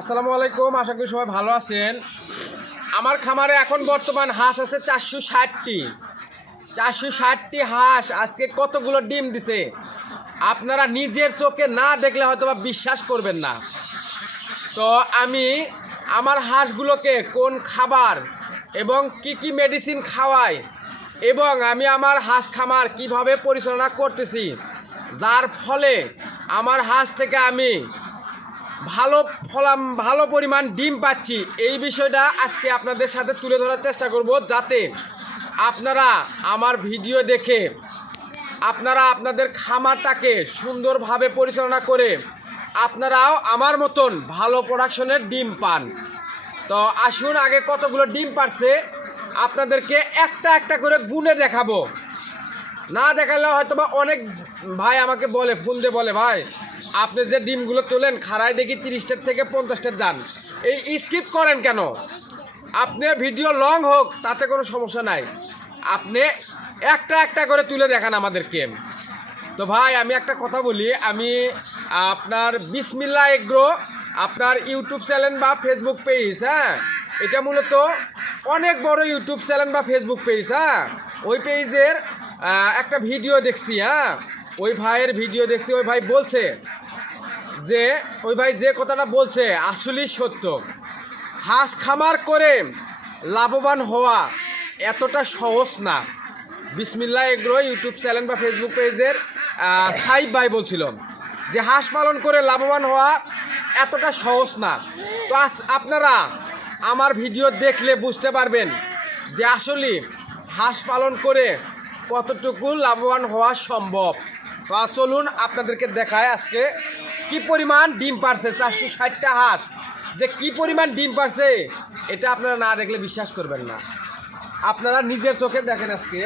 আসসালামু আলাইকুম, আশা করি সবাই ভালো আছেন। আমার খামারে এখন বর্তমান হাঁস আছে চারশো ষাটটি। চারশো ষাটটি হাঁস আজকে কতগুলো ডিম দিছে? আপনারা নিজের চোখে না দেখলে হয়তো বা বিশ্বাস করবেন না। তো আমি আমার হাঁসগুলোকে কোন খাবার এবং কি কি মেডিসিন খাওয়াই এবং আমি আমার হাঁস খামার কীভাবে পরিচালনা করতেছি, যার ফলে আমার হাঁস থেকে আমি ভালো ফলাম, ভালো পরিমাণ ডিম পাচ্ছি। এই বিষয়টা আজকে আপনাদের সাথে তুলে ধরার চেষ্টা করব যাতে আপনারা আমার ভিডিও দেখে, আপনারা আপনাদের খামারটাকে সুন্দরভাবে পরিচালনা করে আপনারাও আমার মতন ভালো প্রোডাকশনের ডিম পান। তো আসুন, আগে কতগুলো ডিম পারছে, আপনাদেরকে একটা একটা করে গুনে দেখাবো। না দেখালে হয়তো বা অনেক ভাই আমাকে বলে, ফোন দিয়ে বলে, ভাই আপনি যে ডিমগুলো তোলেন, খাড়ায় দেখি তিরিশটার থেকে পঞ্চাশটার যান। এই স্কিপ করেন কেন? আপনি ভিডিও লং হোক, তাতে কোনো সমস্যা নাই। আপনি একটা একটা করে তুলে দেখান আমাদেরকে। তো ভাই, আমি একটা কথা বলি, আমি আপনার বিসমিল্লা এগ্রো, আপনার ইউটিউব চ্যানেল বা ফেসবুক পেজ হ্যাঁ? এটা মূলত অনেক বড় ইউটিউব চ্যানেল বা ফেসবুক পেজ হ্যাঁ? ওই পেজের একটা ভিডিও দেখছি হ্যাঁ? ওই ভাইয়ের ভিডিও দেখছি, ওই ভাই বলছে যে, ওই ভাই যে কথাটা বলছে, আসলেই সত্য। হাঁস খামার করে লাভবান হওয়া এতটা সহজ না। বিসমিল্লা এগ্রো ইউটিউব চ্যানেল বা ফেসবুক পেজের সাইব ভাই বলছিল যে, হাঁস পালন করে লাভবান হওয়া এতটা সহজ না। তো আপনারা আমার ভিডিও দেখলে বুঝতে পারবেন যে, আসলে হাঁস পালন করে কতটুকু লাভবান হওয়া সম্ভব। তো চলুন আপনাদেরকে দেখায় আজকে কি পরিমাণ ডিম পারছে? চারশো ষাটটা হাঁস। যে কি পরিমাণ ডিম পারছে, এটা আপনারা না দেখলে বিশ্বাস করবেন না। আপনারা নিজের চোখে দেখেন আজকে।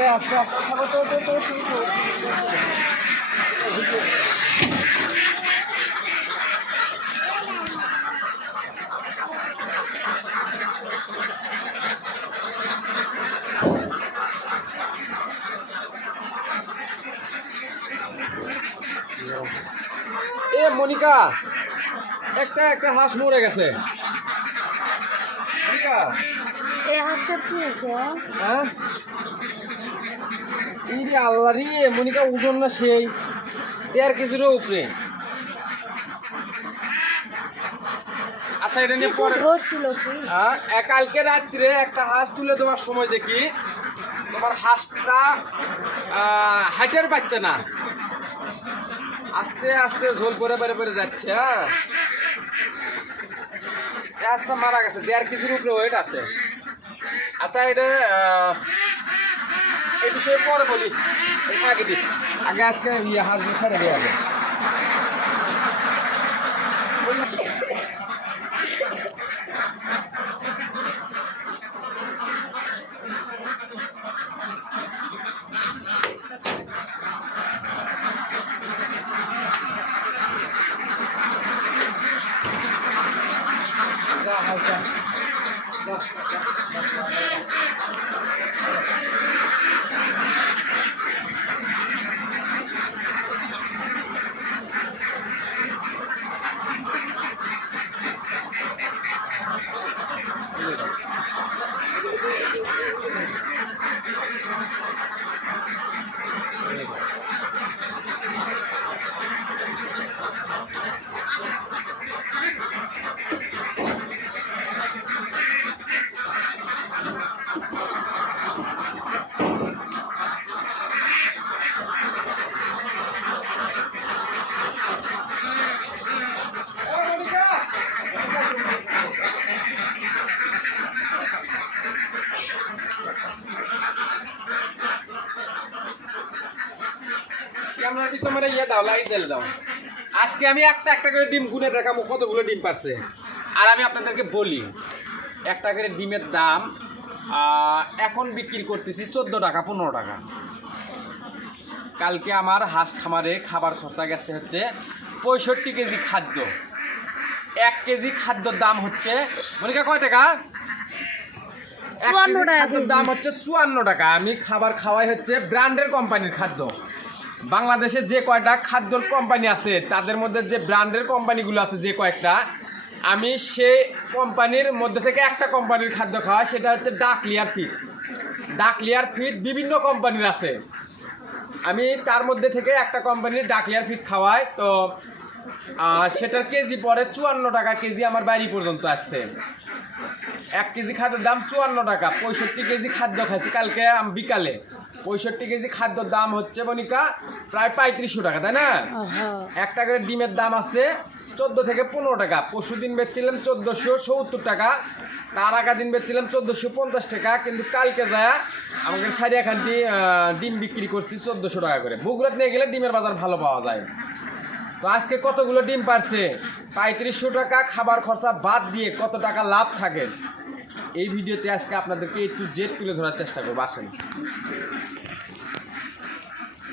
এ মনিকা! একটা একটা হাঁস মরে গেছে। মনিকা! এই হাঁসটা কি হ্যাঁ? ইরে আল্লাহ রে মনিকা ওজন না সেই। দেড় কেজিরও উপরে। আচ্ছা এটা নিয়ে পরে হ্যাঁ এ কালকে রাত্রে একটা হাঁস তুলে দেওয়ার সময় দেখি। তোমার হাঁসটা হাইটের পাচ্ছে না। আস্তে আস্তে ঝোল পরে পরে পরে যাচ্ছে হ্যাঁ। হাঁসটা মারা গেছে দেড় কেজির উপরে ওয়েট আছে। আচ্ছা এটা এই বিষয়ে পরে বলি এটা আগে দিই আগে আজকে ইয়ে হাঁস ছেড়ে দিয়ে আগে যা হাল চা যা পিছনে মানে ইয়ে দাও লাইট জ্বালে দাও। আজকে আমি একটা একটা করে ডিম গুনে দেখাবো কতগুলো ডিম পারছে। আর আমি আপনাদেরকে বলি একটা করে ডিমের দাম এখন বিক্রি করতেছি চোদ্দ টাকা পনেরো টাকা। কালকে আমার হাঁস খামারে খাবার খরচা গেছে হচ্ছে পঁয়ষট্টি কেজি খাদ্য। এক কেজি খাদ্যর দাম হচ্ছে মনিকা কয় টাকা? এক চুয়ান্ন টাকা খাদ্যের দাম হচ্ছে চুয়ান্ন টাকা। আমি খাবার খাওয়াই হচ্ছে ব্র্যান্ডের কোম্পানির খাদ্য। বাংলাদেশে যে কয়টা খাদ্যর কোম্পানি আছে, তাদের মধ্যে যে ব্র্যান্ডের কোম্পানিগুলো আছে যে কয়েকটা, আমি সেই কোম্পানির মধ্যে থেকে একটা কোম্পানির খাদ্য খাওয়াই সেটা হচ্ছে ডাক লিয়ার ফিট ডাক লিয়ার ফিট বিভিন্ন কোম্পানির আছে। আমি তার মধ্যে থেকে একটা কোম্পানির ডাক লিয়ার ফিট খাওয়াই, তো সেটার কেজি পরে চুয়ান্ন টাকা কেজি আমার বাড়ি পর্যন্ত আসতে এক কেজি খাদ্যের দাম চুয়ান্ন টাকা, পঁয়ষট্টি কেজি খাদ্য খাইছি কালকে বিকালে। পঁয়ষট্টি কেজি খাদ্যর দাম হচ্ছে বনিকা প্রায় পঁয়ত্রিশশো টাকা তাই না? একটা করে ডিমের দাম আছে চোদ্দ থেকে পনেরো টাকা। পরশু দিন বেচছিলাম চোদ্দোশো সত্তর টাকা তার আগা দিন বেচছিলাম চোদ্দোশো পঞ্চাশ টাকা কিন্তু কালকে যায় আমাকে সারিয়াখানটি ডিম বিক্রি করছি চোদ্দোশো টাকা করে। বগুড়াত নিয়ে গেলে ডিমের বাজার ভালো পাওয়া যায়। তো আজকে কতগুলো ডিম পারছে? পঁয়ত্রিশশো টাকা খাবার খরচা বাদ দিয়ে কত টাকা লাভ থাকে? এই ভিডিওতে আজকে আপনাদেরকে একটু জেদ তুলে ধরার চেষ্টা করব আসেন।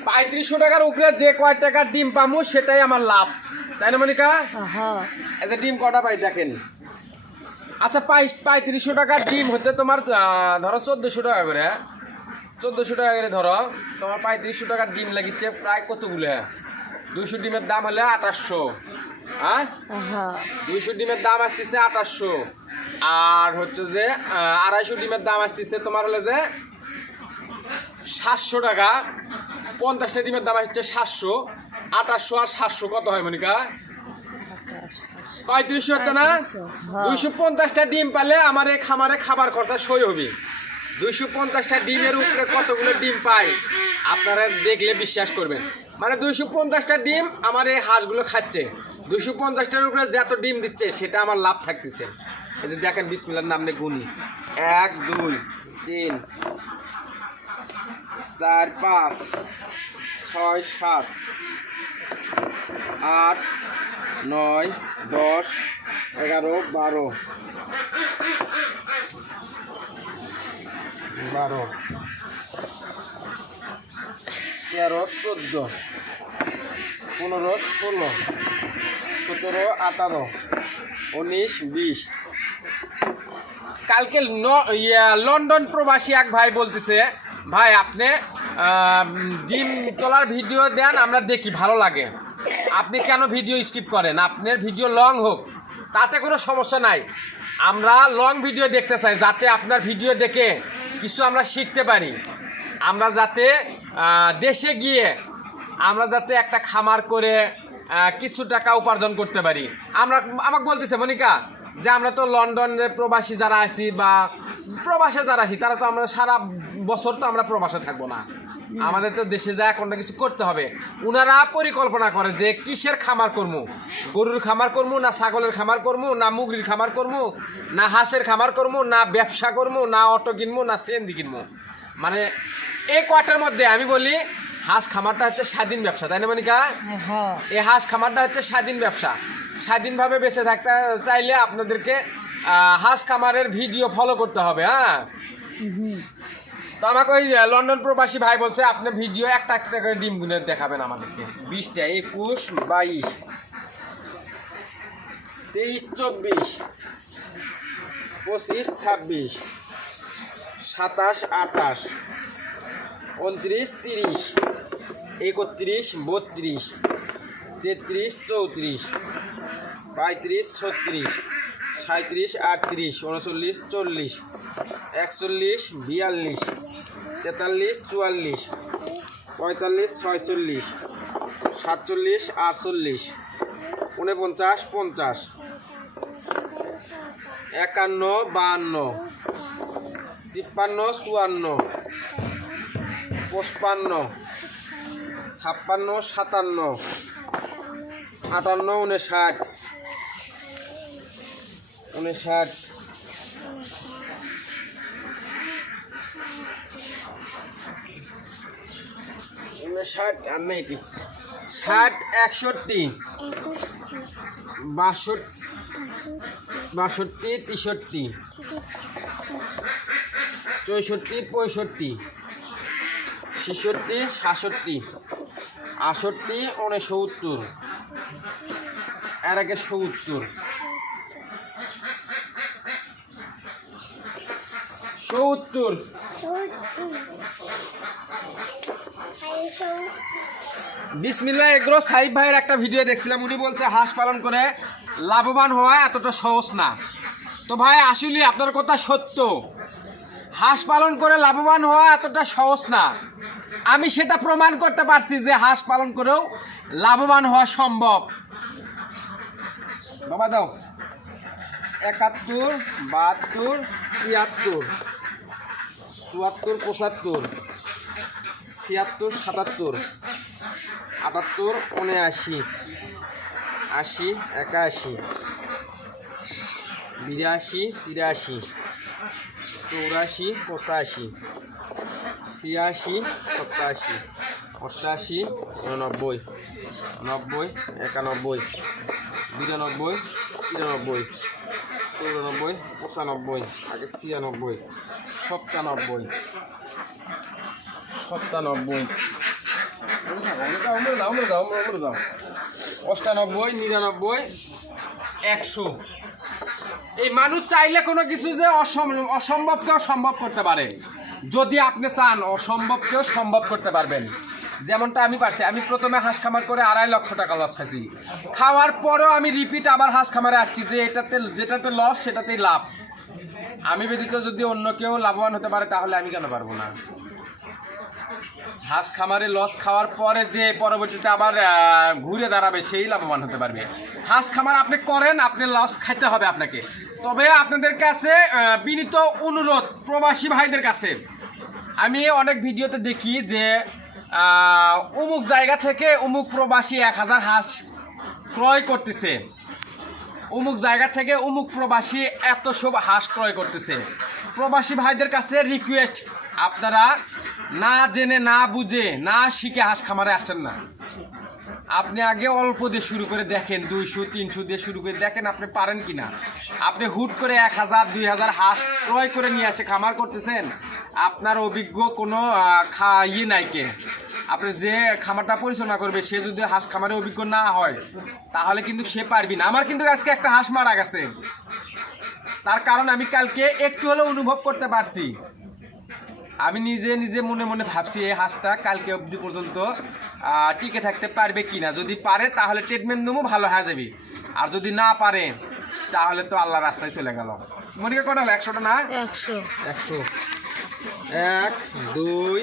পঁয়ত্রিশশো টাকার উপরে যে কয় টাকার ডিম পামু সেটাই আমার লাভ। তাই না মনিকা? হ্যাঁ যে ডিম কটা পাই দেখেন। আচ্ছা পাই পঁয়ত্রিশশো টাকার ডিম হতে তোমার ধরো চোদ্দোশো টাকা করে চোদ্দোশো টাকা করে ধরো তোমার পঁয়ত্রিশশো টাকার ডিম লাগিচ্ছে প্রায় কতগুলো? দুইশো ডিমের দাম হলে আঠাশশো। হ্যাঁ দুইশো ডিমের দাম আসতেছে আঠাশশো। আর হচ্ছে যে আড়াইশো ডিমের দাম আসতেছে তোমার হলে যে সাতশো টাকা। পঞ্চাশটা ডিমের দাম আসছে সাতশো। আঠাশশো আর সাতশো কত হয় মনিকা? পঁয়ত্রিশশো হচ্ছে না? হ্যাঁ। দুইশো পঞ্চাশটা ডিম পালে আমার এই খামারে খাবার খরচা সই হবে। দুইশো পঞ্চাশটা ডিমের উপরে কতগুলো ডিম পাই আপনারা দেখলে বিশ্বাস করবেন। মানে দুইশো পঞ্চাশটা ডিম আমার এই হাঁসগুলো খাচ্ছে। দুইশো পঞ্চাশটার উপরে যত ডিম দিচ্ছে, সেটা আমার লাভ থাকতেছে। এই যে দেখেন বিসমিল্লার নামে গুনি। এক, দুই, তিন, চার, পাঁচ, ছয়, সাত, আট, নয়, দশ, এগারো, বারো। বারো। তেরো চোদ্দ, পনেরো, ষোলো, সতেরো, আঠারো, উনিশ, বিশ। কালকে লন্ডন প্রবাসী এক ভাই বলতেছে, ভাই, আপনি ডিম তোলার ভিডিও দেন, আমরা দেখি, ভালো লাগে। আপনি কেন ভিডিও স্কিপ করেন? আপনার ভিডিও লং হোক। তাতে কোনো সমস্যা নাই। আমরা লং ভিডিও দেখতে চাই, যাতে আপনার ভিডিও দেখে কিছু আমরা শিখতে পারি। আমরা যাতে দেশে গিয়ে আমরা যাতে একটা খামার করে কিছু টাকা উপার্জন করতে পারি। আমরা, আমাকে বলতেছে, মনিকা, যে আমরা তো লন্ডনে প্রবাসী যারা আছি বা প্রবাসে যারা আছি, তারা তো আমরা সারা বছর তো আমরা প্রবাসে থাকব না। আমাদের তো দেশে যায় কোনটা কিছু করতে হবে। ওনারা পরিকল্পনা করে যে কিসের খামার করব গরুর খামার করব না ছাগলের খামার করব না মুগরির খামার করব না হাঁসের খামার করব না ব্যবসা করব না অটো কিনবো না সেন্দি কিনবো মানে এই কয়টার মধ্যে আমি বলি হাঁস খামারটা হচ্ছে স্বাধীন ব্যবসা তাই না মনিকা? হ্যাঁ এই হাঁস খামারটা হচ্ছে স্বাধীন ব্যবসা। স্বাধীনভাবে বেঁচে থাকতে চাইলে আপনাদেরকে হাঁস খামারের ভিডিও ফলো করতে হবে হ্যাঁ? তো আমাকে ওই লন্ডন প্রবাসী ভাই বলছে আপনি ভিডিও একটা একটা করে ডিম গুনে দেখাবেন আমাদেরকে। বিশটা একুশ বাইশ তেইশ চব্বিশ পঁচিশ ছাব্বিশ সাতাশ, আঠাশ। উনত্রিশ, তিরিশ। একত্রিশ, বত্রিশ। তেত্রিশ, চৌত্রিশ। পঁয়ত্রিশ, ছত্রিশ। সাঁত্রিশ আটত্রিশ। উনচল্লিশ, চল্লিশ। একচল্লিশ, বিয়াল্লিশ। তেতাল্লিশ, চুয়াল্লিশ। পঁয়তাল্লিশ, ছয়চল্লিশ। সাতচল্লিশ, আটচল্লিশ। উনপঞ্চাশ, পঞ্চাশ। একান্ন, বাহান্ন। তিপ্পান্ন, চুয়ান্ন। পঁচপান্ন। ছাপ্পান্ন, সাতান্ন। আটান্ন উনষাট উনষাট উনষাট আর না এটি। ষাট, একষট্টি। বাষট্টি বাষট্টি, তেষট্টি। চৌষট্টি, পঁয়ষট্টি। ছেষট্টি, সাতষট্টি। আষট্টি উনসত্তর এর আগে সত্তর। সত্তর। বিসমিল্লাহ এগ্রো সাইব ভাইয়ের একটা ভিডিও দেখছিলাম। উনি বলছে, হাঁস পালন করে লাভবান হওয়া এতটা সহজ না। তো ভাই, আসলে আপনার কথা সত্য। হাঁস পালন করে লাভবান হওয়া এতটা সহজ না। আমি সেটা প্রমাণ করতে পারছি যে হাঁস পালন করেও লাভবান হওয়া সম্ভব। বাবা দাও। একাত্তর, বাহাত্তর, তিয়াত্তর, চুয়াত্তর, পঁচাত্তর, ছিয়াত্তর, সাতাত্তর, আটাত্তর, উনআশি, আশি, একাশি, বিরাশি, তিরাশি। চৌরাশি পঁচাশি, ছিয়াশি সপ্তাশি অষ্টাশি উননব্বই নব্বই একানব্বই বিরানব্বই তিরানব্বই চৌরানব্বই পঁচানব্বই আগে ছিয়ানব্বই সপ্তানব্বই সপ্তানব্বই অষ্টানব্বই নিরানব্বই একশো। এই মানুষ চাইলে কোনো কিছু যে অসম- অসম্ভবকেও সম্ভব করতে পারে। যদি আপনি চান অসম্ভবকেও সম্ভব করতে পারবেন। যেমনটা আমি পারছি, আমি প্রথমে হাঁস খামার করে আড়াই লক্ষ টাকা লস খাইছি। খাওয়ার পরেও আমি রিপিট আবার হাঁস খামারে আসছি যে এটাতে, যেটাতে লস সেটাতেই লাভ। আমি ব্যতীত যদি অন্য কেউ লাভবান হতে পারে, তাহলে আমি কেন পারব না? হাঁস খামারে লস খাওয়ার পরে যে পরবর্তীতে আবার ঘুরে দাঁড়াবে, সেই লাভবান হতে পারবে। হাঁস খামার আপনি করেন, আপনি লস খাইতে হবে আপনাকে। তবে আপনাদের কাছে বিনীত অনুরোধ প্রবাসী ভাইদের কাছে। আমি অনেক ভিডিওতে দেখি যে অমুক জায়গা থেকে অমুক প্রবাসী এক হাজার হাঁস ক্রয় করতেছে। অমুক জায়গা থেকে অমুক প্রবাসী এত সব হাঁস ক্রয় করতেছে। প্রবাসী ভাইদের কাছে রিকোয়েস্ট আপনারা না জেনে, না বুঝে, না শিখে হাঁস খামারে আসেন না। আপনি আগে অল্প দিয়ে শুরু করে দেখেন, দুইশো, তিনশো দিয়ে শুরু করে দেখেন আপনি পারেন কি না আপনি হুট করে এক হাজার, দুই হাজার হাঁস ক্রয় করে নিয়ে আসে খামার করতেছেন, আপনার অভিজ্ঞ কোনো ইয়ে নাই কে। আপনি যে খামারটা পরিচালনা করবে, সে যদি হাঁস খামারে অভিজ্ঞ না হয়, তাহলে কিন্তু সে পারবি না। আমার কিন্তু আজকে একটা হাঁস মারা গেছে। তার কারণ আমি কালকে একটু হলেও অনুভব করতে পারছি। আমি নিজে নিজে মনে মনে ভাবছি এই হাঁসটা কালকে অবধি পর্যন্ত টিকে থাকতে পারবে কি না যদি পারে তাহলে ট্রিটমেন্ট দেবো ভালো হয়ে যাবে আর যদি না পারে তাহলে তো আল্লাহ রাস্তায় চলে গেল। মনিকা কটা হলো? একশোটা না? একশো। একশো। এক দুই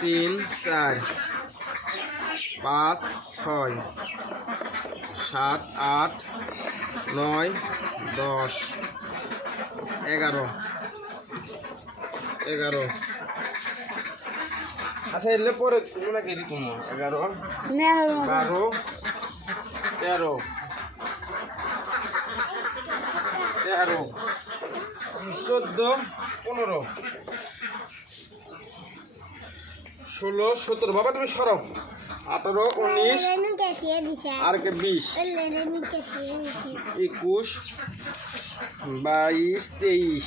তিন চার পাঁচ ছয় সাত আট নয় দশ এগারো। এগারো। আচ্ছা এলে পরে তুমি নাকি এরকম এগারো বারো তেরো তেরো চোদ্দ পনেরো ষোলো সতেরো বাবা তুমি সরব আঠারো উনিশ আর কে বিশ একুশ বাইশ তেইশ।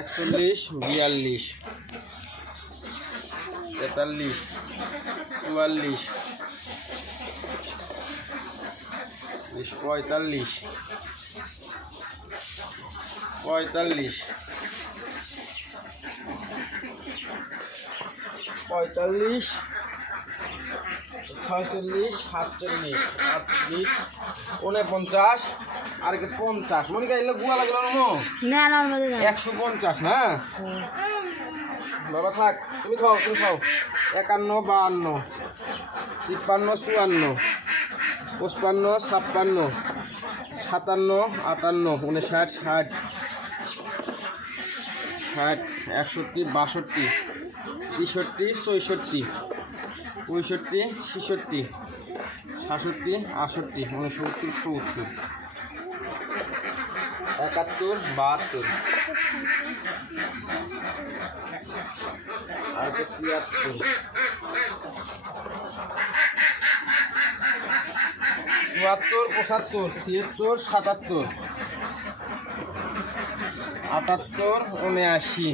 একচল্লিশ বিয়াল্লিশ। তেতাল্লিশ চুয়াল্লিশ। পঁয়তাল্লিশ। পঁয়তাল্লিশ। পঁয়তাল্লিশ। ছয়চল্লিশ সাতচল্লিশ আটচল্লিশ উনপঞ্চাশ আর কি পঞ্চাশ। মনে কাইলে গুয়া লাগল না না একশো পঞ্চাশ না? বাবা থাক তুমি খাও তুমি খাও। একান্ন বাহান্ন তিপ্পান্ন চুয়ান্ন পঁচপান্ন ছাপ্পান্ন সাতান্ন আটান্ন উনষাট ষাট ষাট একষট্টি বাষট্টি তেষট্টি চৌষট্টি পঁয়ষট্টি, ছেষট্টি, সাতষট্টি, আটষট্টি, উনসত্তর, সত্তর। একাত্তর, বাহাত্তর। তিয়াত্তর চুয়াত্তর, পঁচাত্তর, ছিয়াত্তর, সাতাত্তর। আটাত্তর, উনআশি।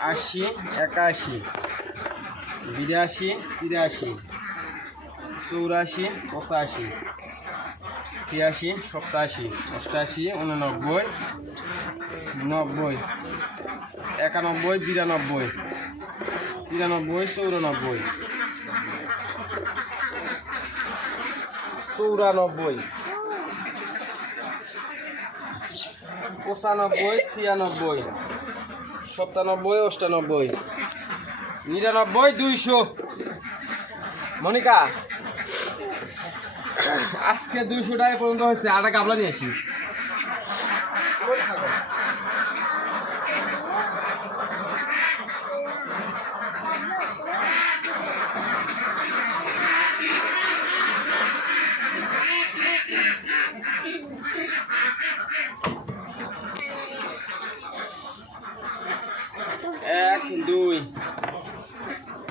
আশি, একাশি। বিরাশি, তিরাশি, চৌরাশি, পঁচাশি, ছিয়াশি সপ্তাশি অষ্টাশি, উননব্বই, নব্বই, একানব্বই, বিরানব্বই, তিরানব্বই, চৌরানব্বই চৌরানব্বই, পঁচানব্বই, ছিয়ানব্বই সপ্তানব্বই অষ্টানব্বই নিরানব্বই দুইশো। মনিকা আজকে দুইশো টাকা পর্যন্ত হয়েছে আটা কাবলা নিয়ে আসি এক দুই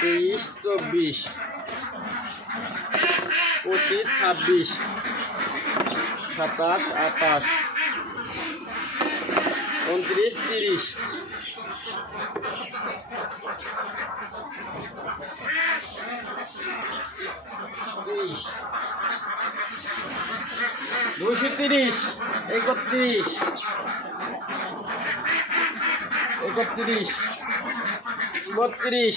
তেইশ চব্বিশ। পঁচিশ ছাব্বিশ। সাতাশ আঠাশ। উনত্রিশ তিরিশ। ত্রিশ। দুইশো তিরিশ একত্রিশ। একত্রিশ। বত্রিশ।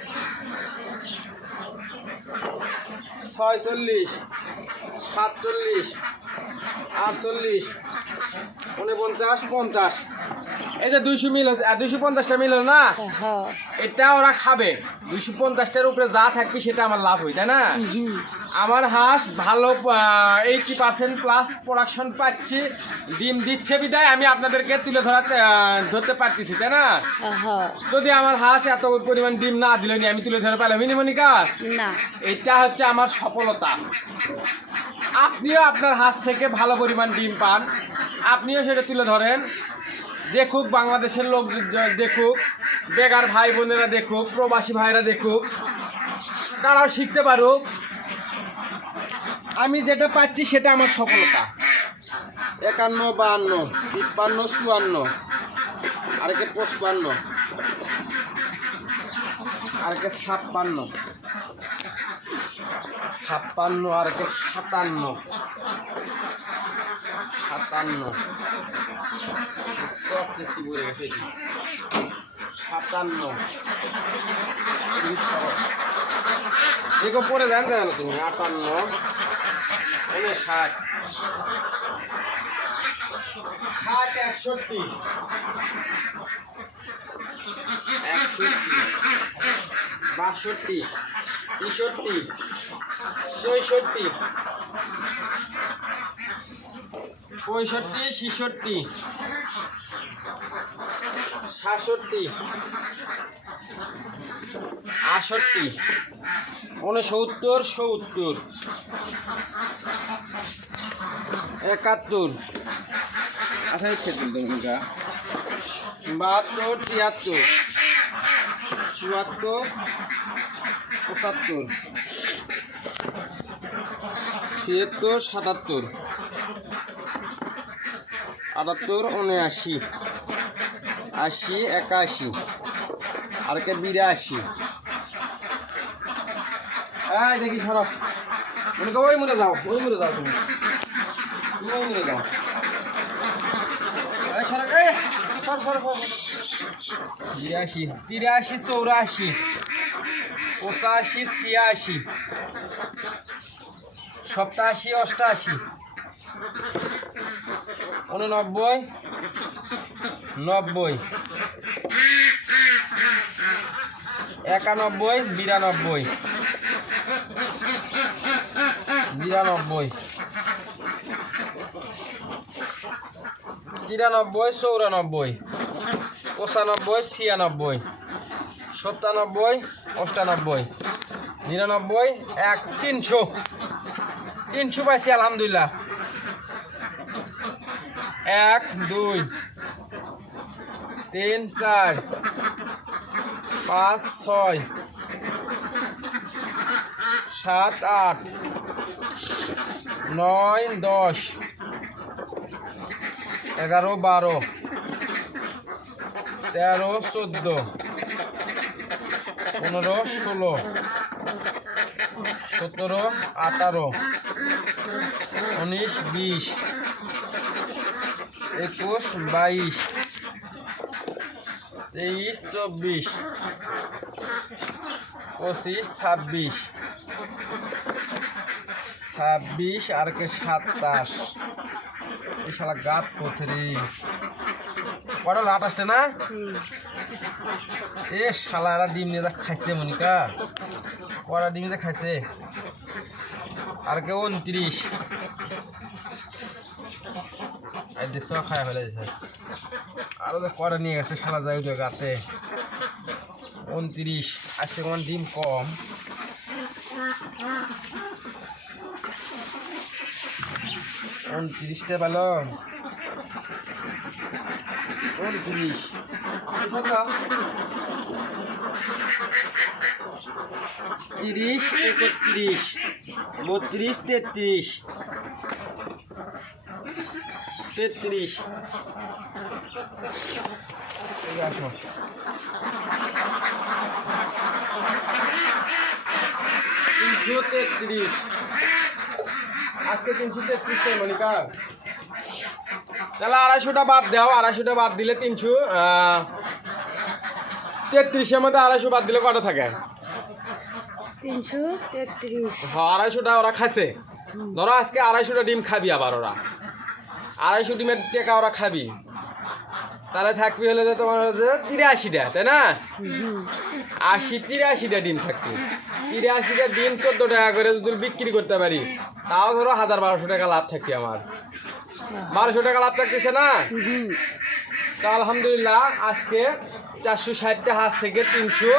ছয়চল্লিশ সাতচল্লিশ আটচল্লিশ উনপঞ্চাশ পঞ্চাশ। এই যে দুইশো মিল দুইশো পঞ্চাশটা মিল না? হ্যাঁ। এটা ওরা খাবে। দুইশো পঞ্চাশটার উপরে যা থাকবে সেটা আমার লাভ হয় তাই না? আমার হাঁস ভালো এইটি পার্সেন্ট প্লাস প্রোডাকশন পাচ্ছি। ডিম দিচ্ছে বিদায় আমি আপনাদেরকে তুলে ধরা ধরতে পারতেছি তাই না? যদি আমার হাঁস এত পরিমাণ ডিম না দিল আমি তুলে ধরে পাইলাম মনিকা? না। এটা হচ্ছে আমার সফলতা। আপনিও আপনার হাঁস থেকে ভালো পরিমাণ ডিম পান। আপনিও সেটা তুলে ধরেন। দেখুক বাংলাদেশের লোক দেখুক বেকার ভাই বোনেরা দেখুক, প্রবাসী ভাইরা দেখুক, তারাও শিখতে পারুক। আমি যেটা পাচ্ছি সেটা আমার সফলতা। একান্ন, বাহান্ন তিপ্পান্ন চুয়ান্ন, আরেকে পঁচপান্ন। আরেকে ছাপ্পান্ন। ছাপ্পান্ন আর সাতান্ন। সাতান্ন। একশো বেশি বলে গেছে সাতান্ন। দেখো পরে দেন না তুমি, আটান্ন। ষাট ষাট, একষট্টি। একষট্টি। বাষট্টি তেষট্টি চৌষট্টি পঁয়ষট্টি ছেষট্টি সাতষট্টি আষট্টি উনসত্তর সত্তর একাত্তর আচ্ছা হচ্ছে বাহাত্তর তিয়াত্তর। চুয়াত্তর পঁচাত্তর। ছিয়াত্তর, সাতাত্তর। আটাত্তর, উনআশি। আশি, একাশি। আর কে বিরাশি। এই দেখি সরব মনে ওই মনে যাও, ওই মনে যাও তুমি। তুমি ওই মনে যাও। সরব এই, সর সর সর। বিরাশি তিরাশি চৌরাশি পঁচাশি ছিয়াশি সপ্তাশি অষ্টাশি উননব্বই নব্বই একানব্বই বিরানব্বই বিরানব্বই তিরানব্বই চৌরানব্বই পঁচানব্বই, ছিয়ানব্বই সপ্তানব্বই অষ্টানব্বই, নিরানব্বই, এক, তিনশো। তিনশো পাইছি, আলহামদুলিল্লাহ। এক, দুই, তিন, চার, পাঁচ, ছয়, সাত, আট, নয়, দশ, এগারো, বারো। তেরো, চোদ্দ। পনেরো, ষোলো। সতেরো, আঠারো। উনিশ, বিশ। একুশ, বাইশ। তেইশ, চব্বিশ। পঁচিশ, ছাব্বিশ। ছাব্বিশ আর কে সাতাশ। এই শালা গাত করছে রে। কটা লাট আসছে না? এ শালা, এরা ডিম নিয়ে যা খাইছে মনিকা। কটা ডিম যে খাইছে। আর কে উনত্রিশ। এই দেখছ খাই ফেলে দিছে। আরও যে কটা নিয়ে গেছে, শালা যায় ওইটা গাতে। উনত্রিশ, আজকে কোনো ডিম কম। উনত্রিশটা পেল উনত্রিশ তিরিশ একত্রিশ বত্রিশ তেত্রিশ তেত্রিশ আসো তিনশো তেত্রিশ আজকে তিনশো তেত্রিশ মনিকা তাহলে আড়াইশোটা বাদ দাও আড়াইশোটা বাদ দিলে তিনশো তেত্রিশের মধ্যে আড়াইশো বাদ দিলে কটা থাকে? তিনশো তেত্রিশ। আড়াইশোটা ওরা খাচ্ছে ধরো আজকে আড়াইশোটা ডিম খাবি আবার ওরা। আড়াইশো ডিমের টেকা ওরা খাবি। তাহলে থাকবি হলে তোমার হচ্ছে তিরাশিটা তাই না? আশি তিরাশিটা ডিম থাকবে। তিরাশিটা ডিম চোদ্দ টাকা করে যদি বিক্রি করতে পারি তাও ধরো হাজার বারোশো টাকা লাভ থাকবে আমার। বারোশো টাকা লাভ থাকতেছে না? তো আলহামদুলিল্লাহ, আজকে চারশো ষাটটা হাঁস থেকে তিনশো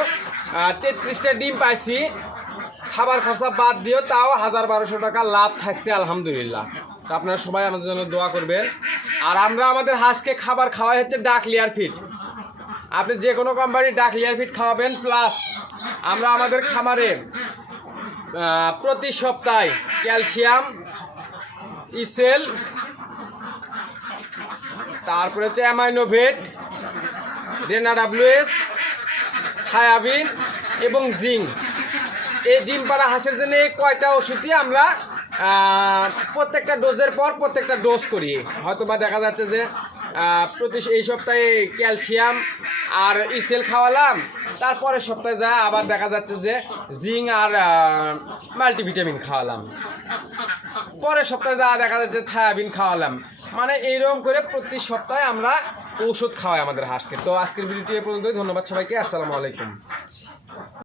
তেত্রিশটা ডিম পাইছি। খাবার খরচা বাদ দিও, তাও হাজার বারোশো টাকা লাভ থাকছে আলহামদুলিল্লাহ। তো আপনারা সবাই আমাদের জন্য দোয়া করবেন। আর আমরা আমাদের হাঁসকে খাবার খাওয়াই হচ্ছে ডাক লিয়ার ফিট আপনি যে কোনো কোম্পানির ডাক লিয়ার ফিট খাওয়াবেন প্লাস আমরা আমাদের খামারে প্রতি সপ্তাহে ক্যালসিয়াম, ইসেল তারপরে হচ্ছে অ্যামাইনোভেট রেনা ডাব্লিউএস থায়াবিন এবং জিঙ্ক। এই ডিম পাড়া হাঁসের জন্য কয়টা ওষুধই আমরা প্রত্যেকটা ডোজের পর প্রত্যেকটা ডোজ করি। হয়তো বা দেখা যাচ্ছে যে প্রতি এই সপ্তাহে ক্যালসিয়াম আর ইসেল খাওয়ালাম। তারপরের সপ্তাহে যা আবার দেখা যাচ্ছে যে জিঙ্ক আর মাল্টিভিটামিন খাওয়ালাম। পরের সপ্তাহে যা দেখা যাচ্ছে থায়াবিন খাওয়ালাম। মানে এইরকম করে প্রতি সপ্তাহে আমরা ওষুধ খাওয়াই আমাদের হাঁসকে। তো আজকের ভিডিওটি এ পর্যন্তই। ধন্যবাদ সবাইকে। আসসালামু আলাইকুম।